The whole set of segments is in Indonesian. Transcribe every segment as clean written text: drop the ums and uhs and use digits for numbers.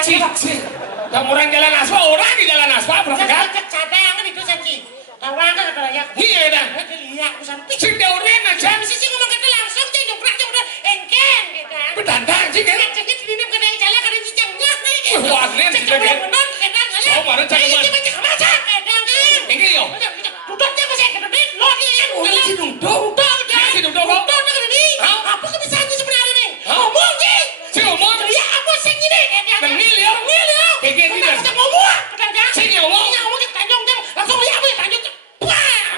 Cici. Kamu orang jalan aspal, orang di jalan aspal berapa kan? Cadangan itu Sanji. Tawaran kan ada ya. Iya dah. Iya, urusan Sing deureun aja. Sisi ngomong kata langsung cing jongkrak udah engken gitu. Bedandang sih kan. Jadi ini bukan yang jalan kan cicangnya. Wah, nih tidak kan. Oh, mana cak man. Ini yo. Duduknya masih kena deh. Lo ini Oh, si duduk. Si duduk kok. Apa kebisaannya sebenarnya nih? Ngomong sih. Si ngomong. Ya apa sih ini? Nengil yo. Kayak gini dah. Kita ngomong. Si ngomong. Ngomong kita tanjung langsung lihat apa ya tanjung.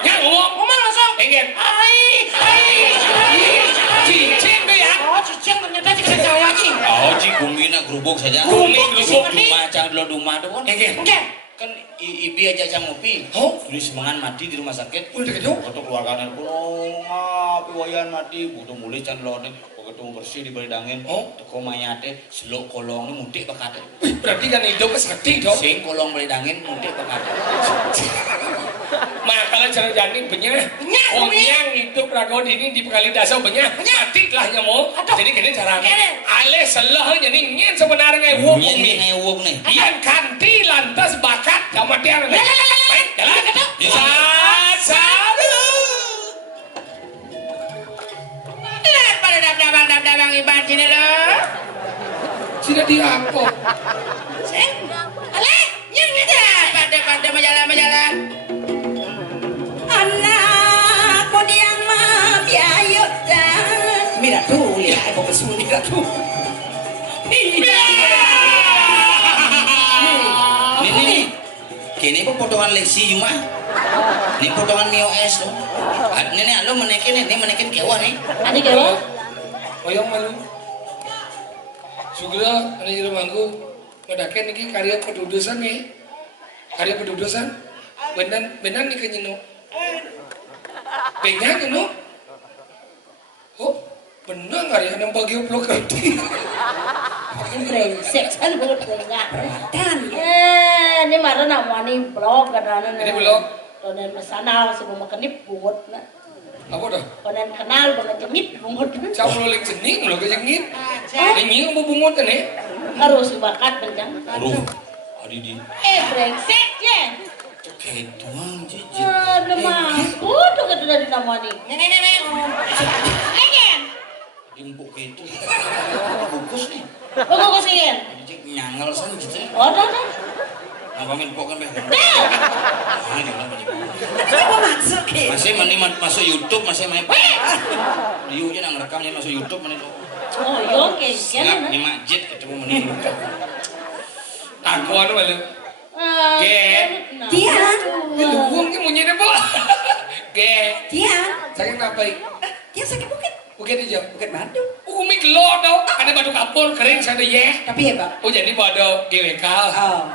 Ya ngomong langsung. Pengen. Cicing tuh ya. Oh, cicing ternyata cicing cewek cicing. Oh, cigumina gerubuk saja. Gerubuk. Duma cang lo duma tuh kan. Pengen. Kan ibi aja cang ngopi. Oh, dulu semangan mati di rumah sakit. udah gitu. Waktu keluarga ngapi wayan mati, butuh mulai can lo nih. Ketemu bersih di balik angin. Oh, teko mayate seluk kolong mudik bekate. Wih, berarti kan itu kesakti dong. Sing kolong balik angin mudik bekate. Makanya cara jani benyah. Yang hidup ragon ini di Pekali Dasa benyah. Mati lah nyamuk. Jadi gini caranya. Ale selah jadi ingin sebenarnya wuk Ini nih. ngewuk nih. Yang kanti lantas bakat kematian. Baik, jalan. Satu. Dabang iban sini lo. Sudah diampok. Sing. Ale, yang aja. Pada majalah. Anakku yang mah biaya dan. Mira tuh, lihat aku pesun mira tuh. Ini. Kini po potongan leksi cuma. Ini potongan Mio S tuh. Ini alo menekin kewa nih. Ani kewa? Oyong malu. Sugila ada di rumahku. Madakan ini karya pedudusan nih. Karya pedudusan. Benan nih kenyeno. Pengen nyeno. Oh, benar karya yang bagi upload kerti. Brengsek kan gue dengar. Ini marah nak wani blog kadang-kadang. Ini blog. Konen mesana sebelum makan ini bungut na. Apa dah? Konen kenal dengan jengit bungut. Siapa lo lagi jening, lo kejengit. Ini yang bungut kan eh? Harus bakat bencang. Aduh, adi di. Brengsek ya. Kayak tuang jijik. Belum mampu tuh kata dari nama ni. Nenek. Egen. Impuk itu. Bungkus nih. Bagus sih. Jijik nyangel san gitu. Oh dah. Apa impuk kan beh. Apa maksud ke? Masih masuk YouTube masih main. Dia aja nang rekamnya masuk YouTube mana itu. Oh iya oke. Ngap di masjid ketemu mana YouTube. Aku anu malu. Dia. Luwung ni munyi ni po. Dia. Sakit apa? Dia sakit bukit. Bukit hijau. Bukit batu. Umi gelor tau. Ada batu kapur kering sana ye. Tapi hebat. Oh jadi pada GWK.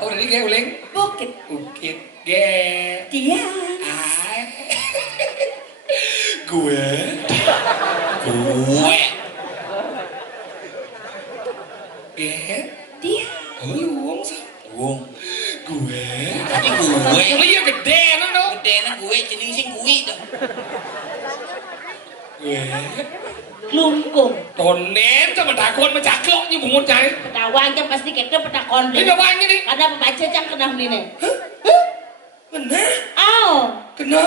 Oh jadi ge uling. Bukit. Bukit. Dia. Gue. Dia. Oh luwung sih. Wong. Gue. Tadi gue. Oh iya gede no. Gede na gue jenis sing gue dah. Gue. Klungkung. Tonen sama takon mencaklok ni bungut cai. Petawang jam pasti kita petakon. Ini bapaknya nih. Karena pembaca jam kena ini. Kena. Aw. Kena.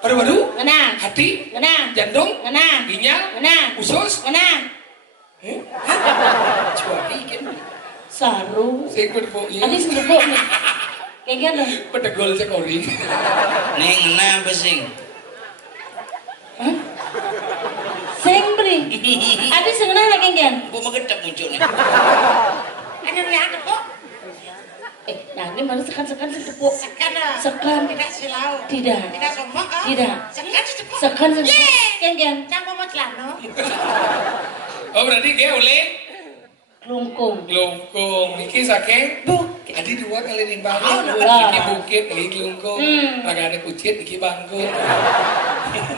Baru-baru. Kena. Hati. Kena. Jantung. Kena. Ginjal. Kena. Usus. Kena. Cuari kan. Saru. Sekut po iya. Adi sebut nih. Kayak gimana? Pedegol sekori. Neng na besing. Sing beri. Adi sengenah lagi kan? Gua magedap muncul nih. Ada lihat kok. Nah ini mana sekan setepuk. Sekan. Tidak silau. Tidak. Tidak sombong kau. Tidak. Sekan. Kan. Campur mau celana. Oh berarti dia uling. Klungkung. Iki saking. Adi dua kali nimbang. Iki bukit, iki klungkung. Ragane kucit, iki bangku.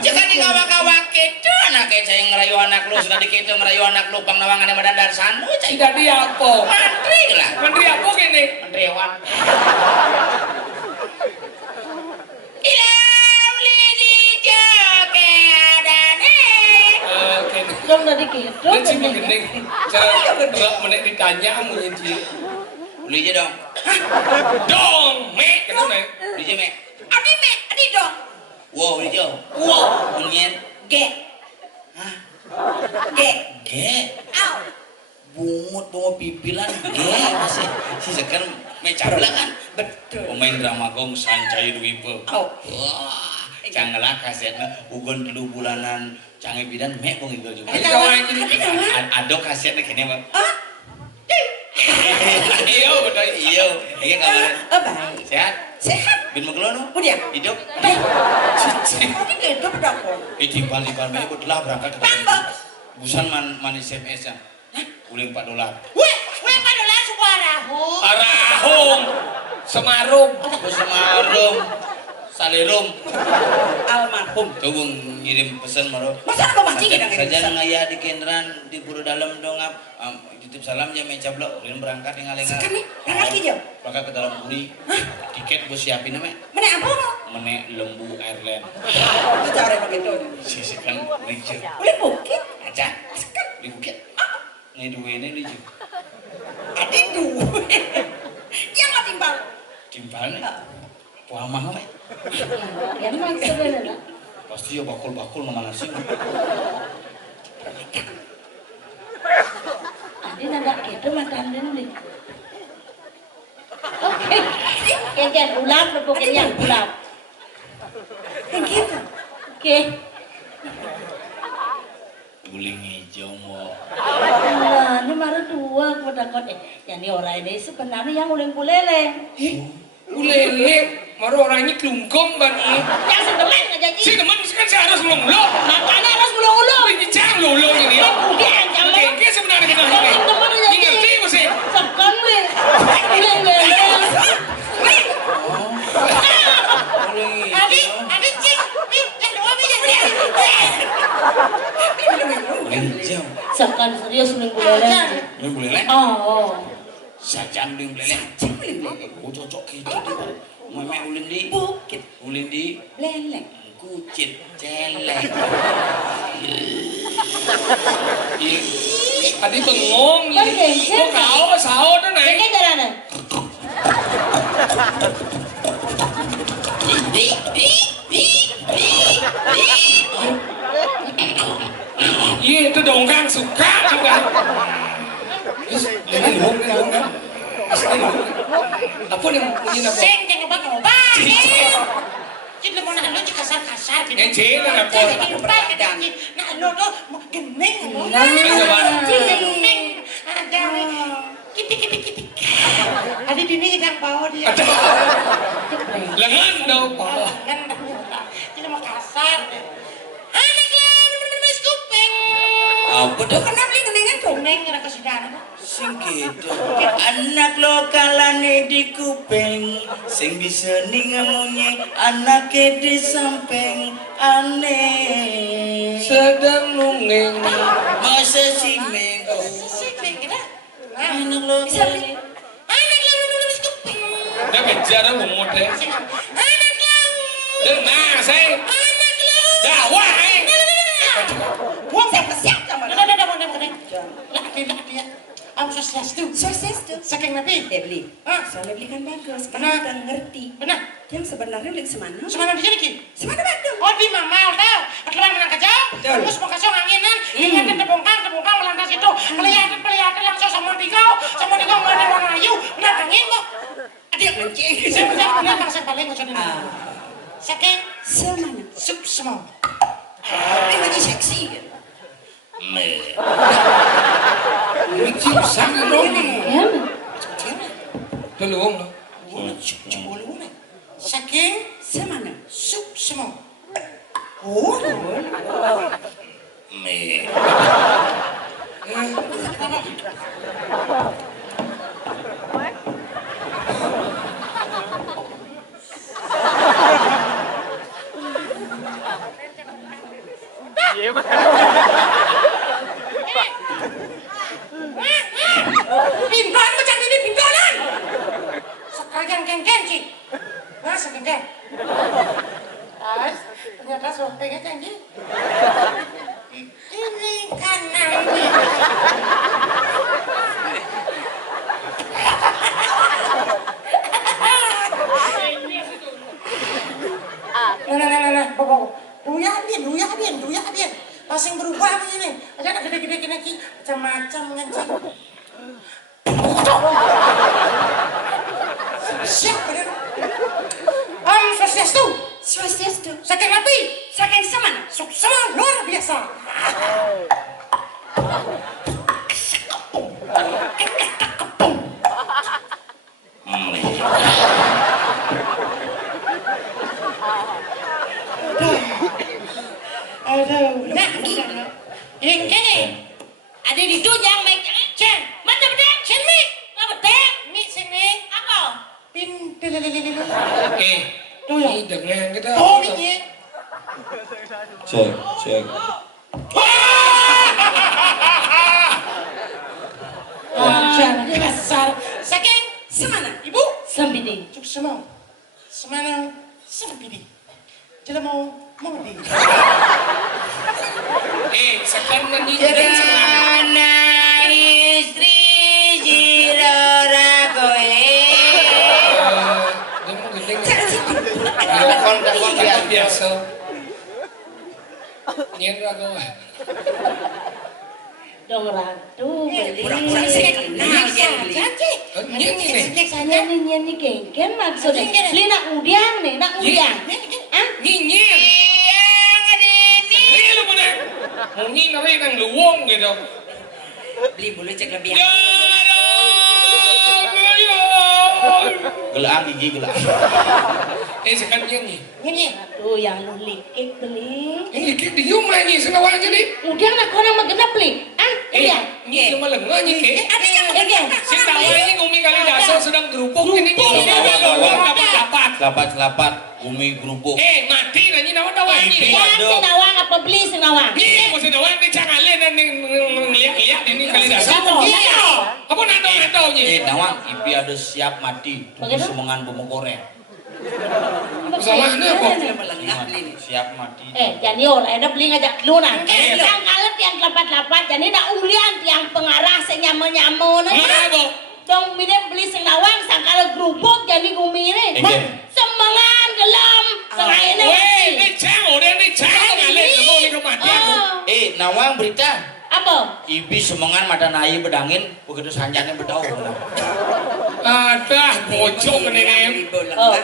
Jangan dikawa-kawa gitu anak saya ngerayu anak lu sudah dikit ngerayu anak lu pang nawangan yang madandar sanu cai Tidak dia apa? Menteri lah. Menteri apa gini? Menteri Wan. Dong tadi gitu. Dan si mending cara menek ditanya amun Ci. Uli aja dong. Dong, mek kan nek. Uli aja mek. Adi dong. Wow, uli aja. Wow. Unyen. Ge. Hah? Ge. Ge. Au. Bungut pipilan ge masih. Si sekarang mecabla kan. Betul. Pemain drama gong Sancai Dwipe. Au. Wah, cangelah kasetnya ugon 3 bulanan canggih bidan mek gong itu juga. Ado kasetnya kene mah. Iya betul iya. Iya kabar. Baik. Sehat? Sehat. Bin Meglono? Udah. Hidup? Baik. Tadi hidup dong. Ditimpal-timpal mek lah berangkat ke Tambah. Busan man SMS-nya. Uling $4. Weh, padolan suku Arahung. Arahung. Semarung. Semarung. Salerum. Almarhum. Coba ngirim pesan maro. Masa apa mancing kita ngirim Saja pesan? ngayah di kenderan di Pura Dalam dongap. Titip salam ya mecablok. Ulin berangkat di ngalengan. Sekarang nih, berangkat ke jauh. Berangkat ke dalam puri. Tiket gue siapin mek. Mana apa lo? Menek lembu Airline. Lu cara begitu. Sisikan licin. Udah bukit. Aja. Di bukit. Ini dua ini licin. Adi dua. Yang nggak timbal. Timpalnya. Puamah mek. Yang mana sebenarnya? Pasti ya bakul-bakul mana sih. Adi nanda gitu makan nih. Oke. Yang ulap pokoknya yang ulap. Yang gitu. Oke. Guling hijau mau. Nah, ini baru 2 aku takut. Yang ini orang ini sebenarnya yang uling kulele. Ulele, maro orangnya kelungkong bani. Yang sedemen aja Si teman kan saya harus ngulo. Makanya harus ulo-ulo. Ini cang lulo ini. Kemudian jangan. Kengke sebenarnya kita Yang ini. temen aja. Ini ngerti gue sih. Sekon we. Ulele. Adi cik. Guling hijau. Sekon serius uling kulele. Guling bulele. Oh. Sajang guling bulele. Oh cocok gitu dia. Memek ulin di. Bukit. Ulin di. Lelek. Kucit celek. Tadi bengong Kan ini. gengsi. Kok kau sahur tuh naik? Kayaknya jalan. Iya itu dongkang suka juga. Ini dongkang. Apa yang punya apa? Seng jangan nyoba. Jadi mau nak lu juga kasar-kasar. Yang cina apa? Nah lu tuh geneng. Geneng. Ada. Kitik. Ada di sini yang bawa dia. Lengan dong. Tidak mau kasar. Anak lemes kuping. Apa tuh? Kenapa beli genengan geneng ada kesudahan? Sing gitu. Anak lokalane di kuping, sing bisa ningamunye anake di samping aneh. Sedang nungeng. Masa si mengko anak lokalane. Anak lemes kuping. Dia bicara umur deh. Anak lemes. Nah, saya. Dakwah, Buang siap sama. Dah. Lah dia. Am swastiastu. Saking nabi. Ya beli. Ah, Soalnya beli kan bagus. Benar. Kan ngerti. benar. Yang sebenarnya yang semana. Semana di sini ki. Semana Bandung. Oh di mama tahu. Aturan menang kacau. Terus mau kasih anginan. Kelihatan terbongkar melantas itu. Kelihatan langsung sama dikau mana warna ayu. Benar angin kok. Adik mancing. Saya benar bangsa paling macam ini. Saking Semana. sup semua. Ini lagi seksi kan. Lucu sangat dong. Ya. Tolong. Saking Semana. sup semua. Oh. Pindahan macam ini pindahan. Sekalian geng-geng sih. Masa geng-geng? Ternyata sortenya tinggi. Ini kanan. Nah, duya abien. Pasang berubah begini. Ada gede-gede gini macam-macam ngancing. Siap bener. Swastiastu. Swastiastu. Saking rapi. Saking semana. Suksema luar biasa. Aduh, nah, yang ini ada di tunjang mic Cen, mana bedeng? Cen mic, nggak bedeng? Mic sini, apa? Pin, tuh ya. Ini dengan kita. Oh ini. Cek. Jangan kasar. Saking semana, ibu? Sambidi. Cuk semau, semana, sempidi. Jadi mau di. Sekarang nanti Jana istri jirora koe. Telepon biasa. Nyen rago. Dong ratu beli. Pura-pura saya kenal dia beli. Nyen ini. Nyanyi kengken maksudnya. Beli nak udiang nih, nak udiang. Ah, Nyen. Ini lu mana? Mau nyin apa yang luwung gitu. Beli bulu cek lebih. Gelang gigi gelang. Sekarang nyanyi. Ini. aduh yang lu likik beli. Ini kik di rumah nyi senawang jadi. Udiang nak kau nama genap beli. Ah, udiang. Nyi cuma lengah nyi kik. Ada yang Senawang ini ngumi kali dasar sedang gerupuk ini ngomong Selapat umi gerupuk. mati nanyi nawan nyi. Ya, senawang apa beli senawang? Nyi mau senawang ini jangan lihat dan ngeliat ini kali dasar. Apa nado nyi? Nawang ipi ada siap mati. Tunggu semengan bumbu goreng. Salahnya apa? Siap mati. Jadi orang ada beli ngajak lunan. Yang kalet yang lapat-lapat, jadi nak ulian yang pengarah senyama-nyama nih. Mana bu? Dong mine beli senawang, sang kalet gerubuk jadi gumi ini. Semangan gelam, sengaja ini. Ini cang, ini cang ngalir mau ni kematian. Nawang berita. Apa? Ibi semengan mata nayi bedangin begitu sanjanya bedau. Adah bocok ini.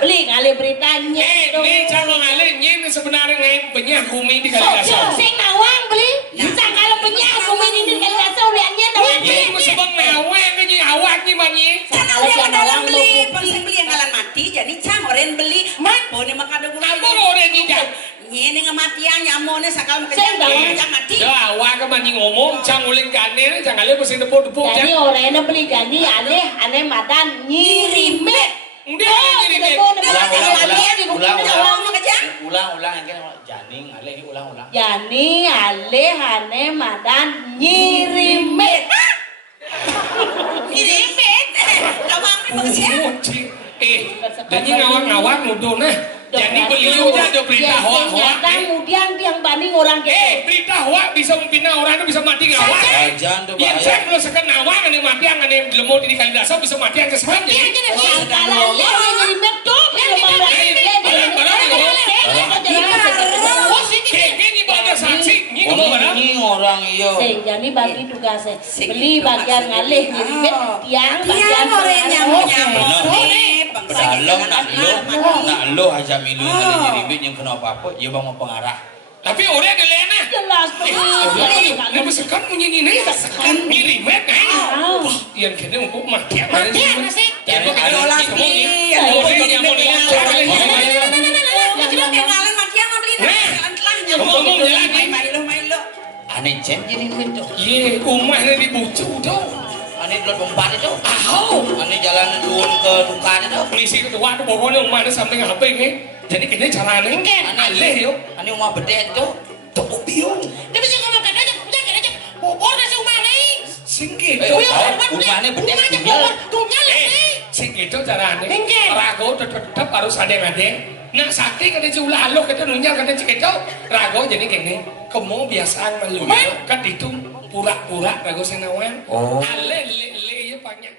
Beli kali beritanya. Ini calon ngalir nyi sebenarnya ngai penyah gumi di kali dasar. Sing nawang beli, sang kalau penyah gumi ini kali dasar uliannya nawang. Nyi mesti bang nawang nyi awak nyi banyi. Kalau yang dalam beli, pasang beli yang ngalan mati, jadi cang orang beli. Mampu nih makada guna. Apa orang nyi dah? Ini ngematian nyamone sakal Saya makanya mati. Ya awak kan banyi ngomong cang uling gane jangan lihat mesti tepuk-tepuk. Jadi orangnya beli jadi aneh madan nyirimet. Ulang janing aleh ulang. Yani aleh aneh madan nyirimet. Nyirimet. Lawang maksudnya. Dan ini ngawang nuduh nah. Jadi beliau ada berita hoak. Kemudian yang banding orang berita hoak bisa membina orang itu bisa mati ngawang. Yang saya belum sekan ngawang ini mati yang ini lemot di kali dasar bisa mati yang kesepan jadi. Kalau dia nyirimet tuh ini banyak saksi. Ini orang iyo. Jadi bagi tugasnya beli bagian ngalih nyirimet yang bagian Dalam nak lo aja milu kali nyiribit yang kena apa-apa ya bang mau pengarah. Tapi orang gelena. Jelas Ini besekan punya ini. Nyirimet wah yang kena untuk mati. Mati sih. Ya kok kalau lagi. Aneh cem nyiribit tuh. Ye, rumahnya dibucu tuh. Aneh belum bombat itu. Aho. Aneh jalan duluan ke dukaan itu. Polisi itu waduh pokoknya rumahnya sampai HP ini. Jadi kena caranya. Aneh yuk. Aneh rumah bedek itu. Tuh biung. Tapi sih ngomong kan aja, aja. Bobor nasi rumah nih. Singkit. Rumahnya bedek tinggal. Tinggal nih. Singkit gitu carane. Nggih. Rago tetep harus adeng-adeng. Nak sakti kena jula aloh kena nunyal kena cekecok. Rago jadi kene. Kamu biasa malu. Kan itu pura-pura rago senawan. Ale le ya banyak.